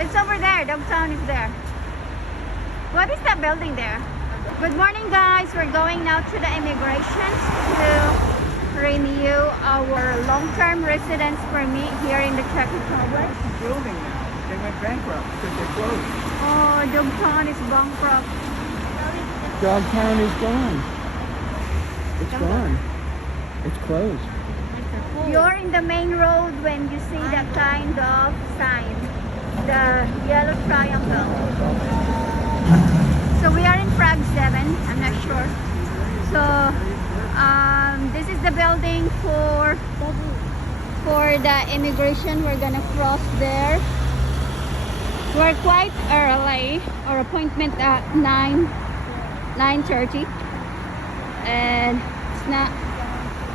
It's over there. Dogtown is there. What is that building there? Good morning, guys. We're going now to the immigration to renew our long-term residence permit here in the Czech Republic. Building now. They went bankrupt because they closed. Oh, Dogtown is bankrupt. Dogtown is gone. It's gone. It's closed. You're in the main road when you see that kind of sign, the yellow triangle. So we are in Prague 7, I'm not sure. So this is the building for the immigration. We're gonna cross there. We're quite early. Our appointment at 9:30, and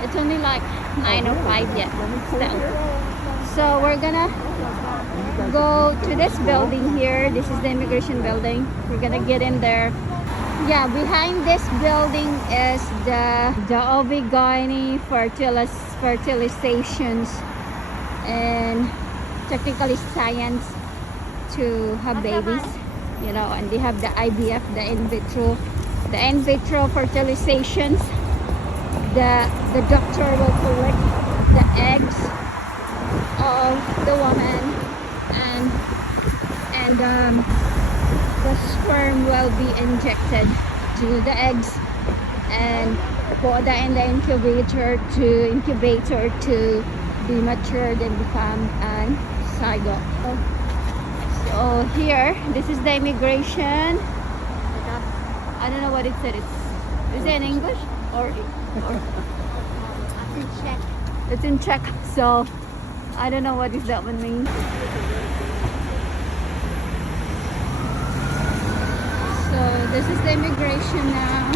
it's only like 9:05 yet still. So we're gonna go to this building here. This is the immigration building. We're gonna get in there. Yeah, behind this building is the OB-GYN fertilizations and technically science to have babies, you know, and they have the IVF, the in vitro fertilizations. The doctor will collect the eggs of the woman, and the sperm will be injected to the eggs and put that in the incubator to be matured and become a zygote. So here, this is the immigration. I don't know what it said. Is it in English or it's in Czech. It's in Czech, so I don't know what is that one means. So this is the immigration now.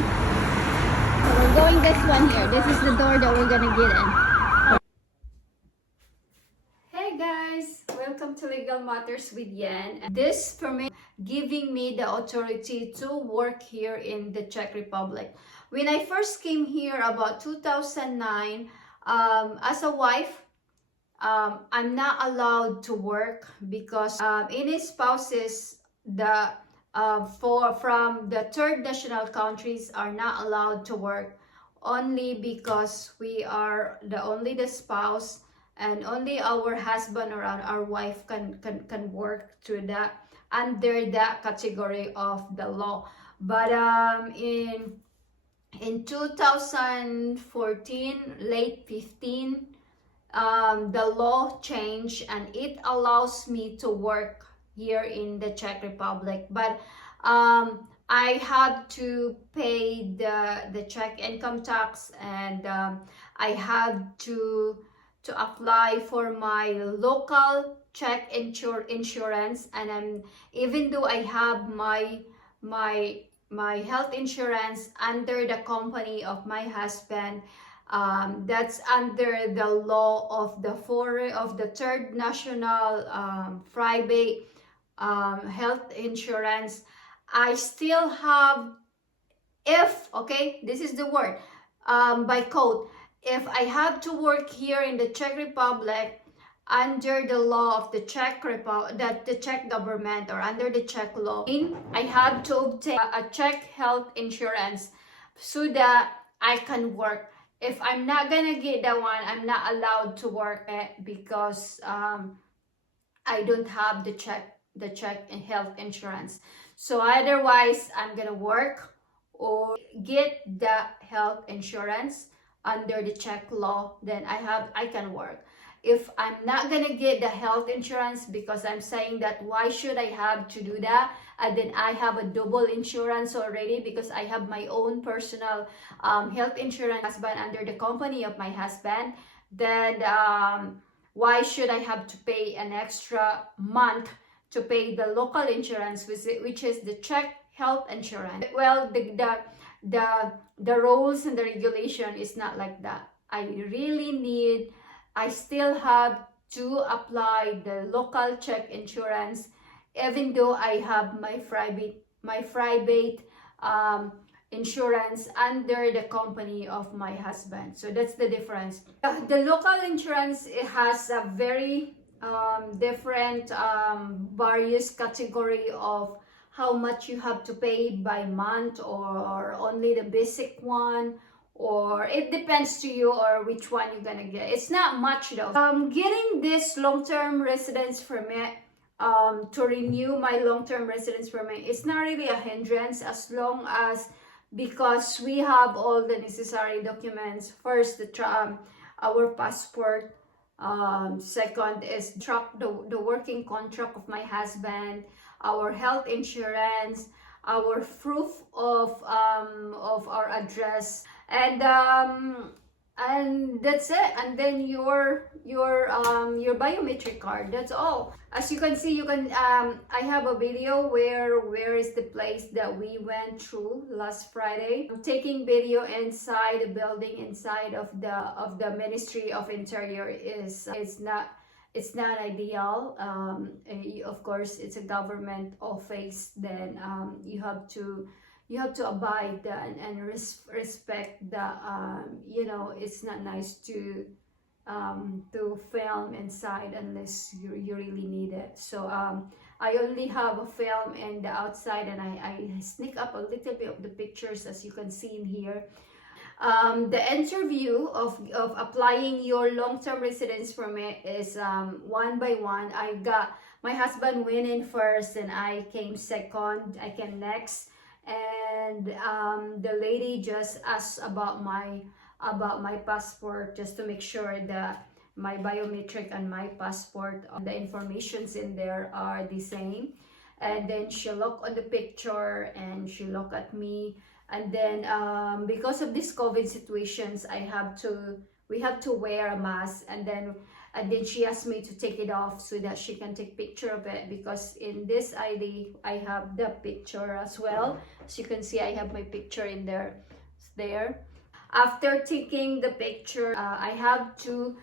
So we're going this one here. This is the door that we're gonna get in. Hey guys, welcome to Legal Matters with Yen. This permit giving me the authority to work here in the Czech Republic. When I first came here about 2009, as a wife, I'm not allowed to work because any spouses from the third national countries are not allowed to work, only because we are only the spouse, and only our husband or our wife can work through that under that category of the law. But in 2014, late 15, the law changed and it allows me to work here in the Czech Republic. But I had to pay the Czech income tax, and I had to apply for my local Czech insurance, and even though I have my health insurance under the company of my husband, that's under the law of the third national private health insurance. I still have, this is the word, by code, if I have to work here in the Czech Republic under the law of the Czech Republic, that the Czech government, or under the Czech law, I have to obtain a Czech health insurance so that I can work. If I'm not gonna get that one, I'm not allowed to work because I don't have the Czech health insurance. So otherwise, I'm gonna work or get the health insurance under the Czech law, then I can work. If I'm not gonna get the health insurance, because I'm saying that why should I have to do that, and then I have a double insurance already because I have my own personal health insurance husband under the company of my husband, then why should I have to pay an extra month to pay the local insurance, which is the Czech health insurance? Well, the rules and the regulation is not like that. I still have to apply the local Czech insurance, even though I have my private insurance under the company of my husband. So that's the difference. The local insurance, it has a very different various category of how much you have to pay by month, or only the basic one, or it depends to you or which one you're gonna get. It's not much though. Getting this long-term residence permit, to renew my long-term residence permit, it's not really a hindrance as long as, because we have all the necessary documents. First, our passport. Second is the working contract of my husband, our health insurance, our proof of our address, and that's it. And then your biometric card. That's all. As you can see, you can I have a video where is the place that we went through last Friday. I'm taking video inside the building, inside of the Ministry of Interior. It's not ideal. Of course, it's a government office. Then you have to abide and respect the it's not nice to film inside unless you really need it. So I only have a film in the outside, and I sneak up a little bit of the pictures, as you can see in here. The interview of applying your long-term residence permit is one by one. My husband went in first, and I came second. I came next, and the lady just asked about my passport, just to make sure that my biometric and my passport, the informations in there are the same. And then she looked on the picture and she looked at me. And then because of this COVID situations, we have to wear a mask, and then she asked me to take it off so that she can take picture of it, because in this ID I have the picture as well. As you can see, I have my picture in there. It's there. After taking the picture, I have to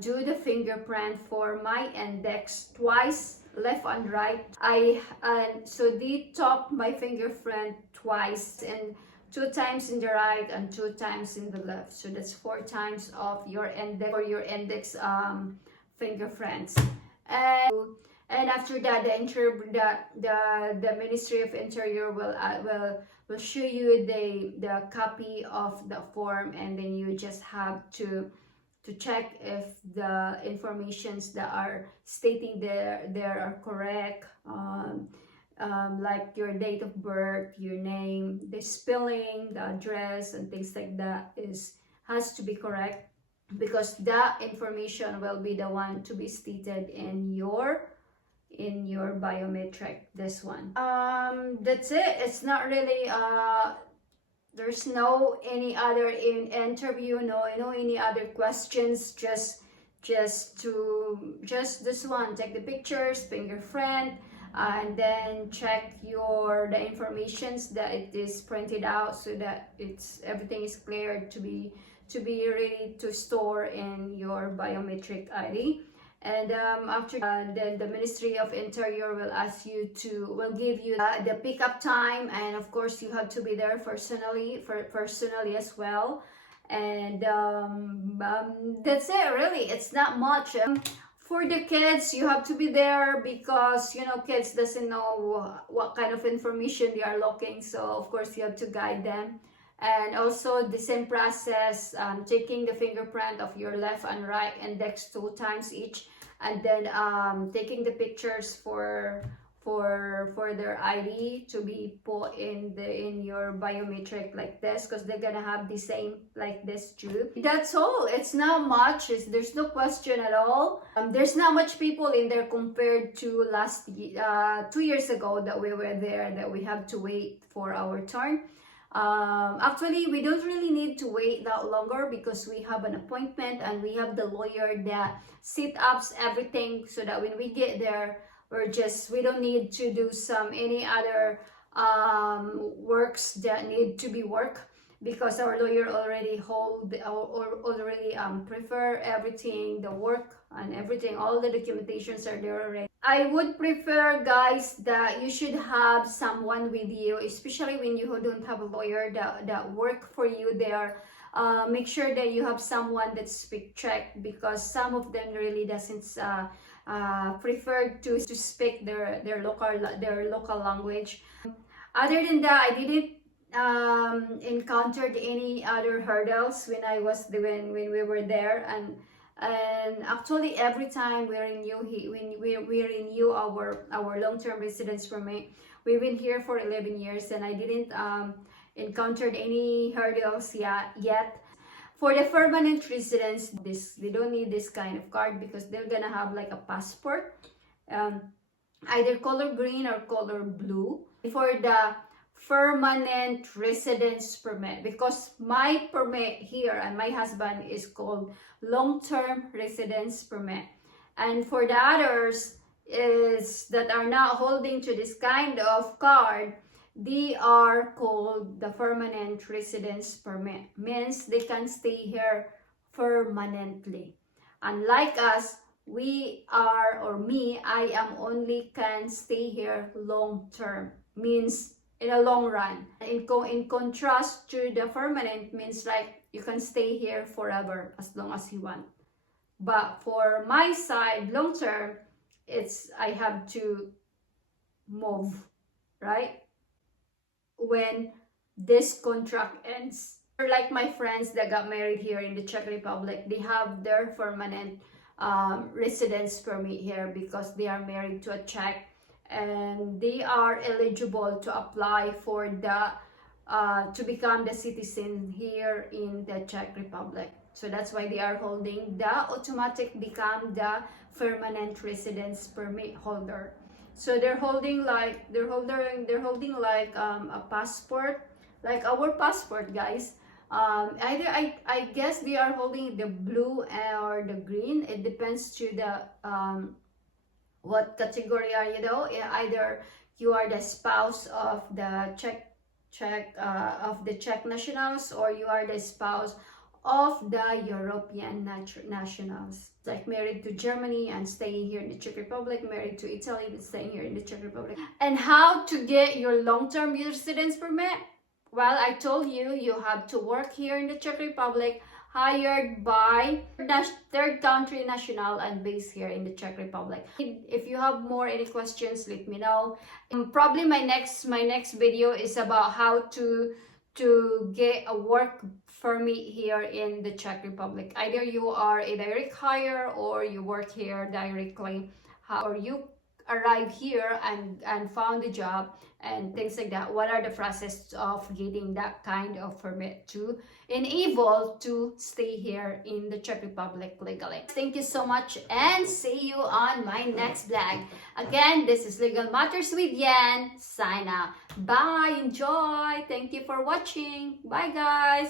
do the fingerprint for my index twice, left and right. So they top my fingerprint twice, and 2 times in the right and 2 times in the left. So that's 4 times of your index, for your index fingerprints. And after that, the Ministry of Interior will show you the copy of the form, and then you just have to check if the informations that are stating there are correct, like your date of birth, your name, the spelling, the address, and things like that has to be correct, because that information will be the one to be stated in your biometric, this one. That's it. It's not really there's no any other interview, no any other questions, just this one. Take the pictures, fingerprint, and then check the informations that it is printed out, so that everything is clear to be ready to store in your biometric ID. And after then the Ministry of Interior will give you the pickup time, and of course you have to be there personally as well. And that's it, really. It's not much. For the kids, you have to be there, because kids doesn't know what kind of information they are looking, so of course you have to guide them. And also the same process, taking the fingerprint of your left and right index 2 times each, and then taking the pictures for their ID to be put in your biometric like this, because they're gonna have the same like this too. That's all. It's not much. There's no question at all. There's not much people in there compared to last 2 years ago that we were there, that we have to wait for our turn. Actually, we don't really need to wait that longer, because we have an appointment and we have the lawyer that set up everything, so that when we get there, we don't need to do any other works that need to be worked, because our lawyer already prefer everything, the work and everything, all the documentations are there already. I would prefer, guys, that you should have someone with you, especially when you don't have a lawyer that work for you there. Make sure that you have someone that speak Czech, because some of them really doesn't preferred to speak their local language. Other than that, I didn't encountered any other hurdles when we were there, and actually every time we renew our long-term residence permit. We've been here for 11 years, and I didn't encountered any hurdles yet. For the permanent residents, they don't need this kind of card because they're gonna have like a passport, either color green or color blue. For the permanent residence permit, because my permit here and my husband is called long-term residence permit, and for the others is that are not holding to this kind of card, they are called the permanent residence permit. Means they can stay here permanently. Unlike us, I am only can stay here long term, means in a long run. In contrast to the permanent, means like you can stay here forever as long as you want. But for my side, long term, I have to move, right? When this contract ends. Like my friends that got married here in the Czech Republic, they have their permanent residence permit here because they are married to a Czech, and they are eligible to apply for the to become the citizen here in the Czech Republic. So that's why they are holding the automatic become the permanent residence permit holder. So they're holding like a passport, like our passport, guys. Either I guess they are holding the blue or the green. It depends to the what category are you though. Either you are the spouse of the Czech nationals, or you are the spouse of the European nationals, like married to Germany and staying here in the Czech Republic, married to Italy and staying here in the Czech Republic. And how to get your long-term residence permit? Well, I told you, you have to work here in the Czech Republic, hired by third country national and based here in the Czech Republic. If you have any questions, let me know. Probably my next video is about how to get a work permit here in the Czech Republic. Either you are a direct hire or you work here directly, or you arrive here and found a job and things like that. What are the process of getting that kind of permit to enable to stay here in the Czech Republic legally? Thank you so much, and see you on my next vlog. Again, this is Legal Matters with Yan. Sign out. Bye. Enjoy. Thank you for watching. Bye, guys.